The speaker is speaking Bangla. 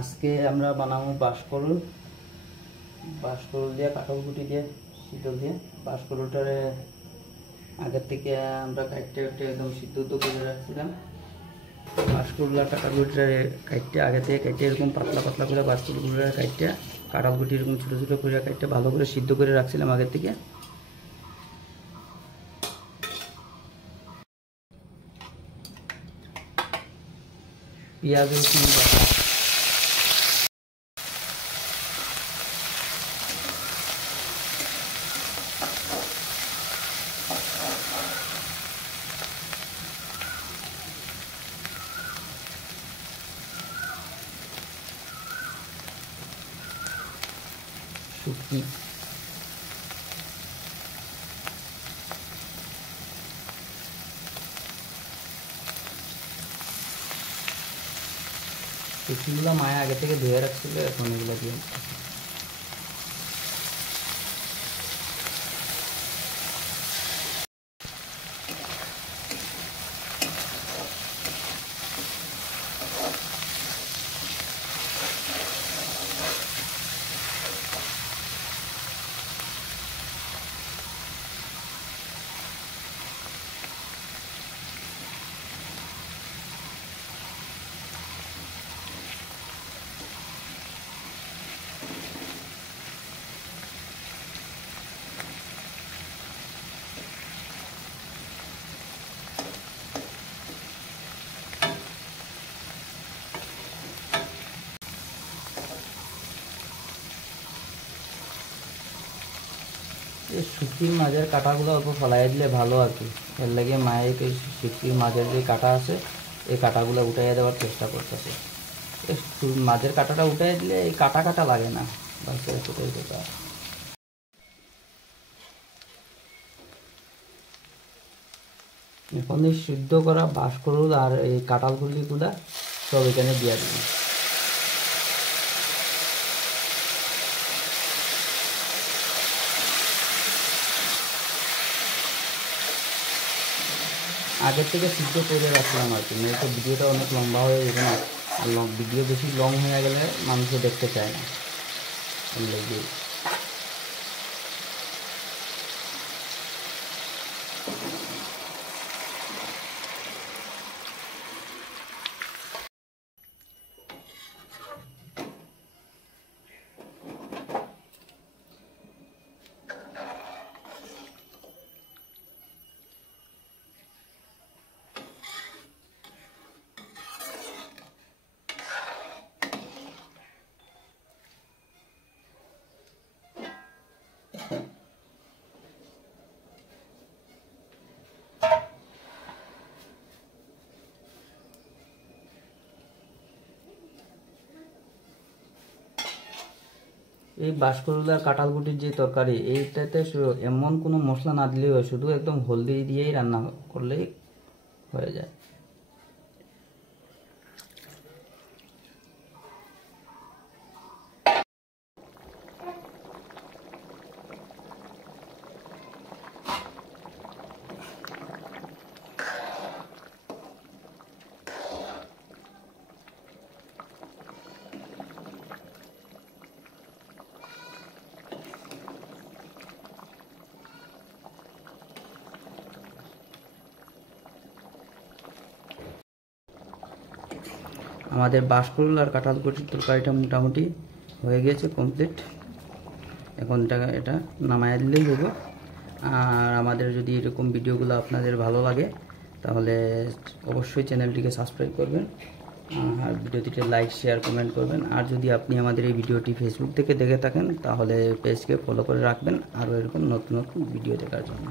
আজকে আমরা বানাবো বাঁশকরুল দিয়ে কাঁঠাল কুটি দিয়ে শীতল দিয়ে বাঁশকরুলটারে আগের থেকে আমরা কাটতে একদম সিদ্ধ করে রাখছিলাম। বাঁশকরুল আর কাঁঠাল কুটিটারে কাটতে আগে থেকে কাটতে এরকম পাতলা পাতলা করে বাঁশকরুলগুলো কাটতে কাঁঠাল কুটি এরকম ছোটো ছোটো করে কাটতে ভালো করে সিদ্ধ করে রাখছিলাম আগের থেকে। পেঁয়াজ রসুন শুকনো শুকনোগুলো মায়া আগে থেকে ধুয়ে রাখছিল, এখন এগুলো দিয়ে শুটকির মাছের কাঁটাগুলো অল্প ফলাই দিলে ভালো আর কি। এর লাগে মায়ের শুটকির মাছের যে কাঁটা আছে এই কাঁটাগুলো উঠাইয়া দেওয়ার চেষ্টা করতেছে। মাছের কাঁটাটা উঠাই দিলে এই কাঁটা কাঁটা লাগে না, বাস এতটাই ব্যাপার। এখন এই সিদ্ধ করা বাঁশকরুল আর এই কাঁঠালগুলিগুলা সব এখানে দিয়ে দিই। আগের থেকে সিদ্ধ করে রাখলাম আর কি, নয়তো ভিডিওটা অনেক লম্বা হয়ে যাবে না, আর ভিডিও বেশি লং হয়ে গেলে মানুষও দেখতে চায় না। এই বাঁশকরুল আর কাঁঠালকুটির যে তরকারি, এইটাতে এমন কোনো মশলা না দিলেই হয়, শুধু একদম হলদি দিয়েই রান্না করলেই হয়ে যায়। আমাদের বাঁশকরুল আর কাঁঠালকুটির তরকারিটা মোটামুটি হয়ে গেছে, কমপ্লিট। এখন এটা নামায়া দিলেই হবে। আর আমাদের যদি এরকম ভিডিওগুলো আপনাদের ভালো লাগে তাহলে অবশ্যই চ্যানেলটিকে সাবস্ক্রাইব করবেন, আর ভিডিওটিতে লাইক শেয়ার কমেন্ট করবেন। আর যদি আপনি আমাদের এই ভিডিওটি ফেসবুক থেকে দেখে থাকেন তাহলে পেজকে ফলো করে রাখবেন আরও এরকম নতুন নতুন ভিডিও দেখার জন্য।